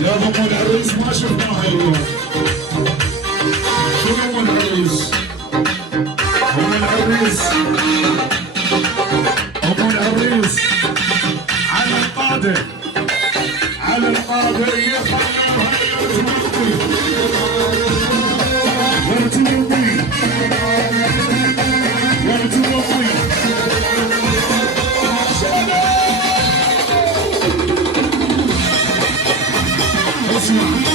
يا ام العريس ما شفناها اليوم. شنو ام العريس؟ ام العريس ام العريس على القاده على القاده يخلوها يرتوي يرتوي اسمع